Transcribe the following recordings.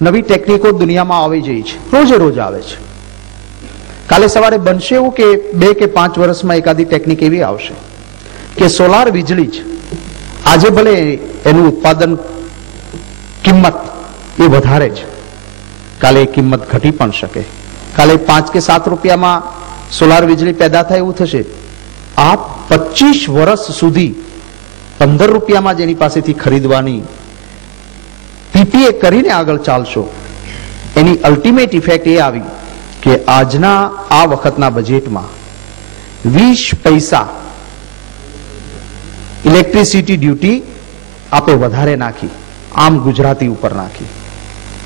નવી ટેકનિકો દુનિયામાં આવી જઈ છે, રોજે રોજ આવે છે. કાલે સવારે બનશે એવું કે 2 કે 5 વર્ષમાં એકાદી ટેકનિક એવી આવશે કે સોલાર વીજળી જ આજે ભલે એનું ઉત્પાદન કિંમત એ વધારે છે, કાલે એ કિંમત ઘટી પણ શકે. કાલે 5 કે 7 રૂપિયામાં સોલાર વીજળી પેદા થાય એવું થશે. આપ 25 વર્ષ સુધી 15 રૂપિયામાં જેની પાસેથી ખરીદવાની પીપીએ કરીને આગળ ચાલશો, એની અલ્ટિમેટ ઇફેક્ટ એ આવી કે આજના આ વખતના બજેટમાં 20 પૈસા ઇલેક્ટ્રિસિટી ડ્યુટી આપે વધારે નાખી, આમ ગુજરાતી ઉપર નાખી.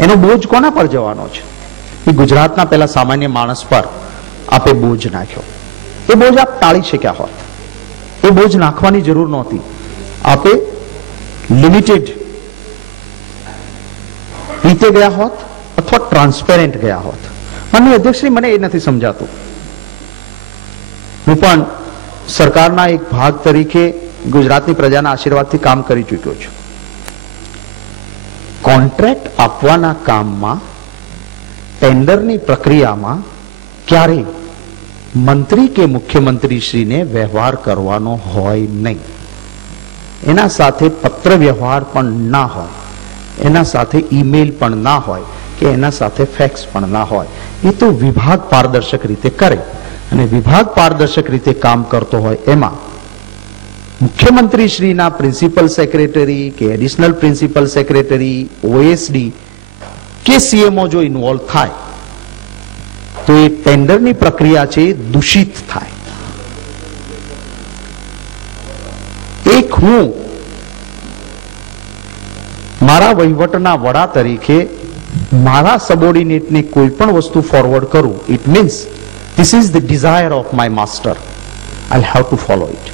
એનો બોજ કોના પર જવાનો છે? એ ગુજરાતના પેલા સામાન્ય માણસ પર આપે બોજ નાખ્યો. એ બોજ આપ ટાળી શક્યા હોત, એ બોજ નાખવાની જરૂર નહોતી. આપે લિમિટેડ રીતે ગયા હોત અથવા ટ્રાન્સપેરેન્ટ ગયા હોત. અને અધ્યક્ષશ્રી, મને એ નથી સમજાતું. હું પણ સરકારના એક ભાગ તરીકે ગુજરાતની પ્રજાના આશીર્વાદથી કામ કરી ચૂક્યો છું. કોન્ટ્રાક્ટ આપવાના કામમાં, ટેન્ડરની પ્રક્રિયામાં ક્યારેય મંત્રી કે મુખ્યમંત્રીશ્રીને વ્યવહાર કરવાનો હોય નહીં. એના સાથે પત્ર વ્યવહાર પણ ના હોય, એના સાથે ઈમેલ પણ ના હોય કે એના સાથે ફેક્સ પણ ના હોય. એ તો વિભાગ પારદર્શક રીતે કરે, અને વિભાગ પારદર્શક રીતે કામ કરતો હોય એમાં મુખ્યમંત્રીશ્રીના પ્રિન્સિપલ સેક્રેટરી કે એડિશનલ પ્રિન્સિપલ સેક્રેટરી, ઓએસડી કે સીએમઓ જો ઇન્વોલ્વ થાય તો એ ટેન્ડરની પ્રક્રિયા છે એ દૂષિત થાય. એક હું મારા વહીવટના વડા તરીકે મારા સબોર્ડિનેટને કોઈ પણ વસ્તુ ફોરવર્ડ કરું, it means this is the desire of my master, I have to follow it.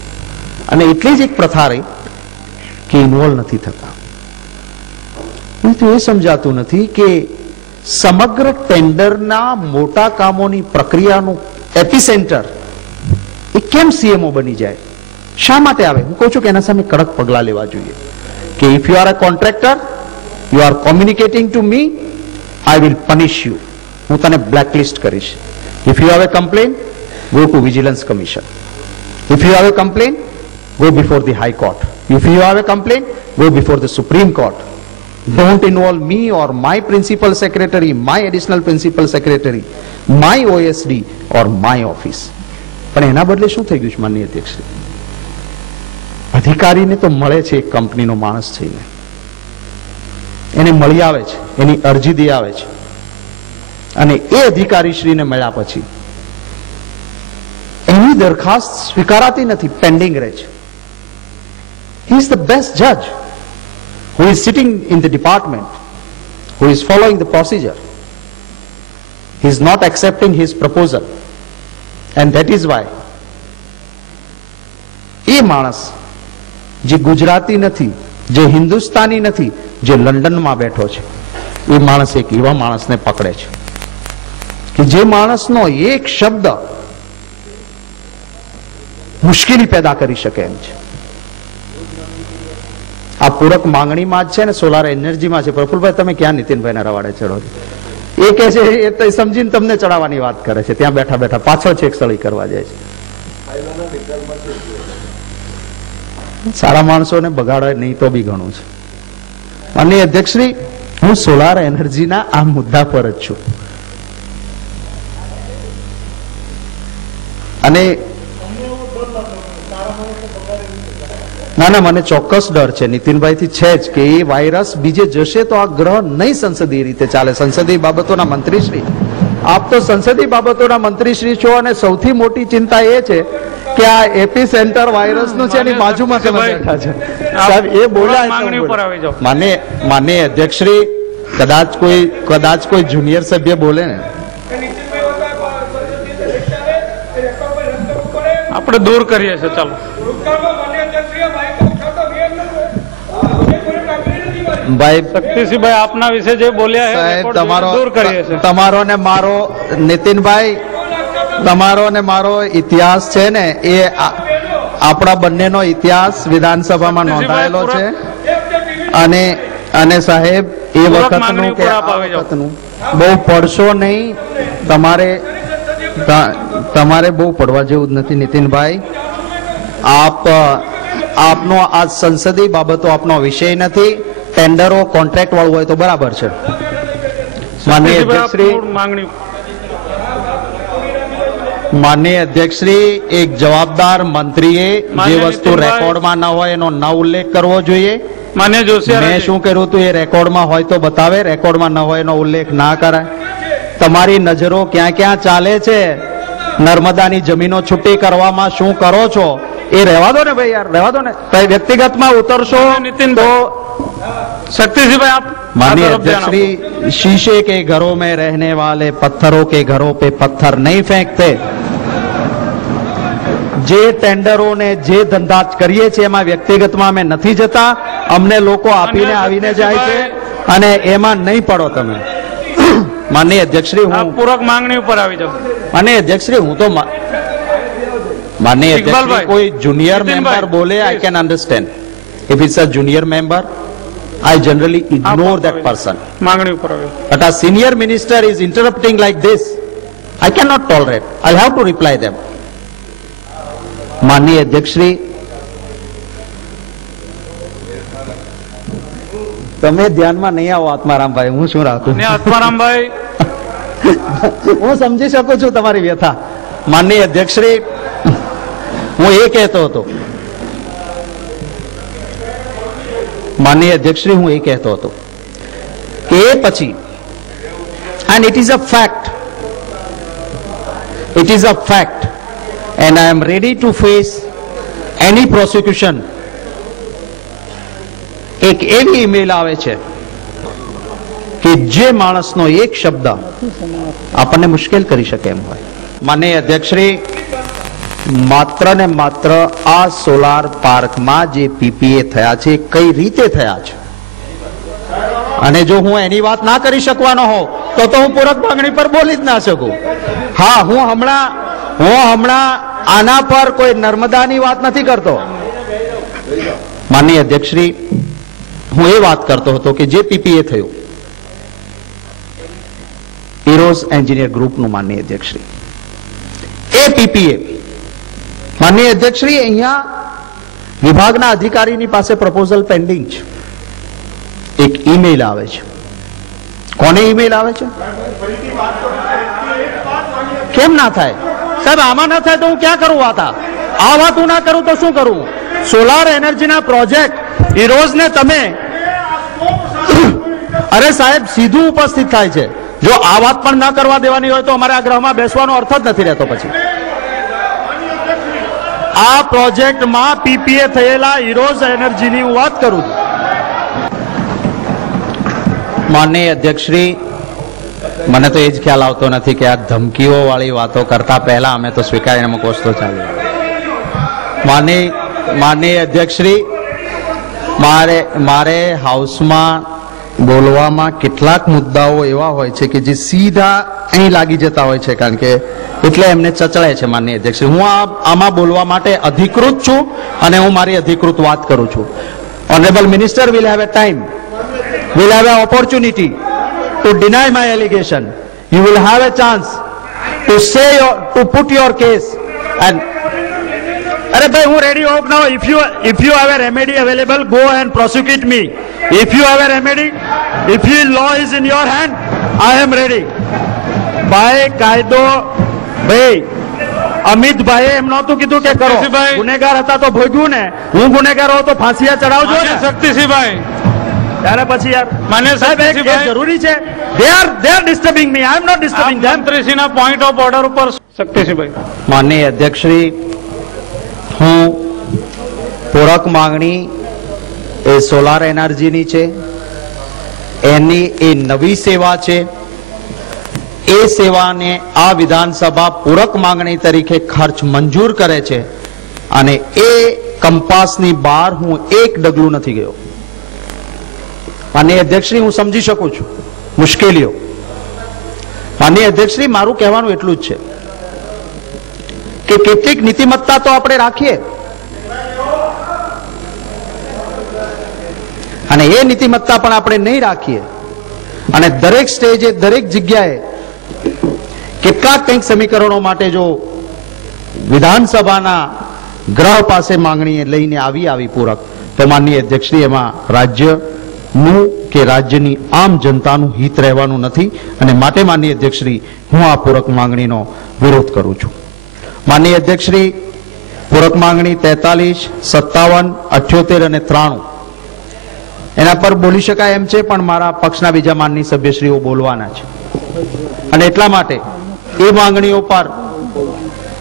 અને એટલી જ એક પ્રથા રહી કે ઇન્વોલ્વ નથી થતા. તો એ સમજાતું નથી કે સમગ્ર ટેન્ડરના મોટા કામોની પ્રક્રિયાનું એપિસેન્ટર એ કેમ સીએમઓ બની જાય? શા માટે આવે? હું કહું છું કે એના સામે કડક પગલા લેવા જોઈએ. કે if you are a contractor, you are communicating to me, I will punish you. હું તને બ્લેકલિસ્ટ કરીશ. If you have a complain, go to vigilance commission. If you have a complain, go before the High Court. If you have a complaint, go before the Supreme Court. Don't involve me or my principal secretary, my additional principal secretary, my OSD or my office. પણ એના બદલે શું થઈ ગયું છે માનનીય અધ્યક્ષ? અધિકારીને તો મળે છે એક કંપનીનો માણસ થઈને, એને મળી આવે છે, એની અરજી દે આવે છે, અને એ અધિકારીશ્રીને મળ્યા પછી એની દરખાસ્ત સ્વીકારાતી નથી, પેન્ડિંગ રહે છે. He is the best judge who is sitting in the department, who is following the procedure. He is not accepting his proposal, and that is why એ માણસ જે ગુજરાતી નથી, જે હિન્દુસ્તાની નથી, જે લંડનમાં બેઠો છે, એ માણસ એક એવા માણસને પકડે છે કે જે માણસનો એક શબ્દ મુશ્કેલી પેદા કરી શકે એમ છે. આ પૂરક માંગણીમાં જ છે ને, સોલાર એનર્જીમાં છે. પ્રફુલભાઈ, તમે ક્યાં નીતિનભાઈના રવાડે ચડો છો? એ કહે છે એ તો સમજીને તમને ચડાવવાની વાત કરે છે, ત્યાં બેઠા બેઠા પાછળ છેક સળી કરવા જાય છે. સારા માણસોને બગાડે નહીં તો બી ઘણું છે. અને અધ્યક્ષશ્રી, હું સોલાર એનર્જીના આ મુદ્દા પર જ છું. અને ના, મને ચોક્કસ ડર છે નીતિનભાઈથી છે જ કે એ વાયરસ બીજે જશે તો આ ગ્રહ નહીં સંસદીય રીતે ચાલે. સંસદીય બાબતોના મંત્રીશ્રી, આપ તો સંસદીય બાબતોના મંત્રીશ્રી છો, અને સૌથી મોટી ચિંતા એ છે કે આ એપી સેન્ટર વાયરસનું છે એની બાજુમાં તમે બેઠા છે. સાહેબ, એ બોલ્યા માન્ય અધ્યક્ષશ્રી, કદાચ કોઈ જુનિયર સભ્ય બોલે ને, આપણે દૂર કરીએ છીએ. ચાલો ભાઈ શક્તિસિંહભાઈ, આપના વિશે જે બોલ્યા છે તમારો ને મારો, નીતિનભાઈ, તમારો ને મારો ઇતિહાસ છે ને, એ આપણા બંનેનો ઇતિહાસ વિધાનસભામાં નોંધાયેલો છે. અને અને સાહેબ એ વખતનું કે આ વખતનું બહુ પડશો નહીં, તમારે બહુ પડવા જેવું જ નથી નીતિનભાઈ. આપનો આ સંસદીય બાબતો આપનો વિષય નથી. ટેન્ડરો કોન્ટ્રાક્ટ વાળું હોય તો બરાબર છે. માનનીય અધ્યક્ષશ્રી, એક જવાબદાર મંત્રીએ જે વસ્તુ રેકોર્ડમાં ન હોય એનો ન ઉલ્લેખ કરવો જોઈએ. માન્ય જોશી, મેં શું કર્યું હતું એ રેકોર્ડમાં હોય તો બતાવે, રેકોર્ડમાં ન હોય એનો ઉલ્લેખ ના કરાય. તમારી નજરો ક્યાં ક્યાં ચાલે છે, નર્મદાની જમીનો છૂટી કરવામાં શું કરો છો એ રહેવા દો ને ભાઈ, યાર રહેવા દો ને. વ્યક્તિગતમાં ઉતરશો નીતિન તો શક્તિસિંહભાઈ આપ. माननीय अध्यक्षश्री, शीशे के घरों में रहने वाले पत्थरों के घरों पे पत्थर नहीं फेंकते. જે ટેન્ડરો ને જે ધંધા કરીએ છીએ એમાં વ્યક્તિગતમાં અમે નથી જતા. અમને લોકો આપીને આવીને જાય છે અને એમાં નહીં પડો તમે. માનનીય અધ્યક્ષશ્રી, હું પૂરક માંગણી ઉપર આવી જાઉં. માનનીય અધ્યક્ષશ્રી, હું તો માનનીય અધ્યક્ષશ્રી, કોઈ જુનિયર મેમ્બર બોલે I can understand. If it's a junior member, I generally ignore that person. But a senior minister is interrupting like this. I cannot tolerate. I'll have to reply them. माननीय अध्यक्षश्री, તમે ધ્યાનમાં નહીં આવો આત્મારામભાઈ, હું શું રાખું. આત્મારામભાઈ, હું સમજી શકું છું તમારી વ્યથા. માનનીય અધ્યક્ષશ્રી, હું એ કહેતો હતો, માનનીય અધ્યક્ષશ્રી, હું એ કહેતો હતો કે એ પછી, and it is a fact, it is a fact, and I am ready to face any prosecution. એક એવી ઈમેલ આવે છે કે જે માણસનો એક શબ્દ આપણને મુશ્કેલ કરી શકે એમ હોય. માનનીય અધ્યક્ષશ્રી, માત્ર ને માત્ર આ સોલાર પાર્કમાં જે પીપીએ થયા છે કઈ રીતે થયા છે, અને જો હું એની વાત ના કરી શકવાનો હોઉં તો હું પૂરક માંગણી પર બોલી જ ના શકું. હા, હું હમણાં આના પર કોઈ નર્મદાની વાત નથી કરતો. માનનીય અધ્યક્ષશ્રી, હું એ વાત કરતો હતો કે જે પીપીએ થયું હીરોઝ એન્જિનિયર ગ્રુપનું, માનનીય અધ્યક્ષશ્રી, એ પીપીએ, માનનીય અધ્યક્ષશ્રી, અહીંયા વિભાગના અધિકારીની પાસે પ્રપોઝલ પેન્ડિંગ છે. એક ઈમેલ આવે છે. કોને ઈમેલ આવે છે? કેમ ના થાય સાહેબ? આમાં ના થાય તો હું ક્યાં કરું વાત? આ વાત હું ના કરું તો શું કરું? સોલાર એનર્જીના પ્રોજેક્ટ હીરોઝ ને તમે, અરે સાહેબ, સીધું ઉપસ્થિત થાય છે. જો આ વાત પણ ના કરવા દેવાની હોય તો અમારે આ ગ્રહમાં બેસવાનો અર્થ જ નથી રહેતો. પછી આ પ્રોજેક્ટમાં પીપીએ થયેલા હીરોઝ એનર્જીની હું વાત કરું છું. માનનીય અધ્યક્ષશ્રી, મને તો એ જ ખ્યાલ આવતો નથી કે આ ધમકીઓ વાળી વાતો કરતા પહેલા અમે તો સ્વીકારીને અમુક વસ્તુ ચાલી. માનનીય અધ્યક્ષશ્રી, મારે હાઉસમાં બોલવામાં કેટલાક મુદ્દાઓ એવા હોય છે કે જે સીધા અહીં લાગી જતા હોય છે, કારણ કે એટલે એમને ચચળે છે. માનનીય અધ્યક્ષશ્રી, હું આમાં બોલવા માટે અધિકૃત છું અને હું મારી અધિકૃત વાત કરું છું. Honourable minister will have a time, will have an opportunity to deny my allegation. You will have a chance to say to put your case. And अरे भाई, હું રેડી હોઉં ના હોય. If you have a remedy available, go and prosecute me. If you have a remedy, if your law is in your hand, I am ready. ભાઈ, કાયદો, ભાઈ, અમિતભાઈએ એમ નહોતું કીધું કે કરો. ગુનેગાર હતા તો ભોગવ્યું ને. હું ગુનેગાર હોઉં તો ફાંસીએ ચડાવજો ને. શક્તિસિંહભાઈ, ત્યારે પછી યાર માન્ય સાહેબ, એ જરૂરી છે. they are disturbing me. I am not disturbing them. મંત્રીશ્રીના પોઈન્ટ ઓફ ઓર્ડર ઉપર શક્તિસિંહભાઈ. માનનીય અધ્યક્ષશ્રી, હું પૂરક માંગણી એ સોલાર એનર્જીની છે, એની એ નવી સેવા છે. એ સેવાને આ વિધાનસભા પૂરક માંગણી તરીકે ખર્ચ મંજૂર કરે છે અને એ કંપાસની બહાર હું એક ડગલું નથી ગયો. માનનીય અધ્યક્ષશ્રી, હું સમજી શકું છું મુશ્કેલીઓ. માનનીય અધ્યક્ષશ્રી, મારું કહેવાનું એટલું જ છે કે કેટલીક નીતિમત્તા તો આપણે રાખીએ. અને એ નીતિમત્તા પણ આપણે નહીં રાખીએ અને દરેક સ્ટેજે દરેક જગ્યાએ કેટલાક કંઈક સમીકરણો માટે જો વિધાનસભાના ગ્રહ પાસે માંગણી લઈને આવી પૂરક, તો માનનીય અધ્યક્ષશ્રી એમાં રાજ્યનું કે રાજ્યની આમ જનતાનું હિત રહેવાનું નથી અને માટે માનનીય અધ્યક્ષશ્રી હું આ પૂરક માંગણીનો વિરોધ કરું છું. માનનીય અધ્યક્ષશ્રી, પૂરક માંગણી 43, 57, 78 અને 93 એના પર બોલી શકાય એમ છે, પણ મારા પક્ષના બીજા માનનીય સભ્યશ્રીઓ બોલવાના છે અને એટલા માટે એ માંગણીઓ પર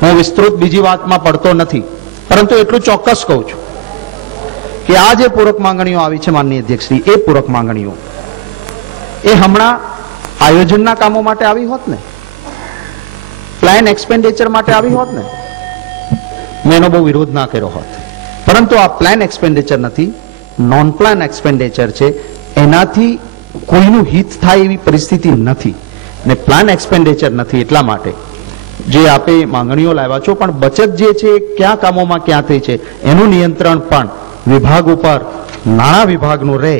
હું વિસ્તૃત બીજી વાતમાં પડતો નથી, પરંતુ એટલું ચોક્કસ કહું છું કે આ જે પૂરક માંગણીઓ આવી છે માનનીય અધ્યક્ષશ્રી, એ પૂરક માંગણીઓ એ હમણાં આયોજનના કામો માટે આવી હોત ને, પ્લાન એક્સપેન્ડિચર માટે આવી હોત ને, મેં એનો બહુ વિરોધ ના કર્યો હોત. પરંતુ આ પ્લાન એક્સપેન્ડિચર નથી, નોન પ્લાન એક્સપેન્ડિચર છે. એનાથી કોઈનું હિત થાય એવી પરિસ્થિતિ નથી ને પ્લાન એક્સપેન્ડિચર નથી. એટલા માટે જે આપે માંગણીઓ લાવ્યા છો, પણ બચત જે છે કયા કામોમાં ક્યાં થઈ છે એનું નિયંત્રણ પણ વિભાગ ઉપર નાણાં વિભાગનું રહે,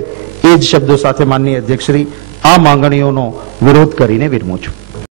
એ જ શબ્દો સાથે માનનીય અધ્યક્ષશ્રી આ માંગણીઓનો વિરોધ કરીને વિરમું છું.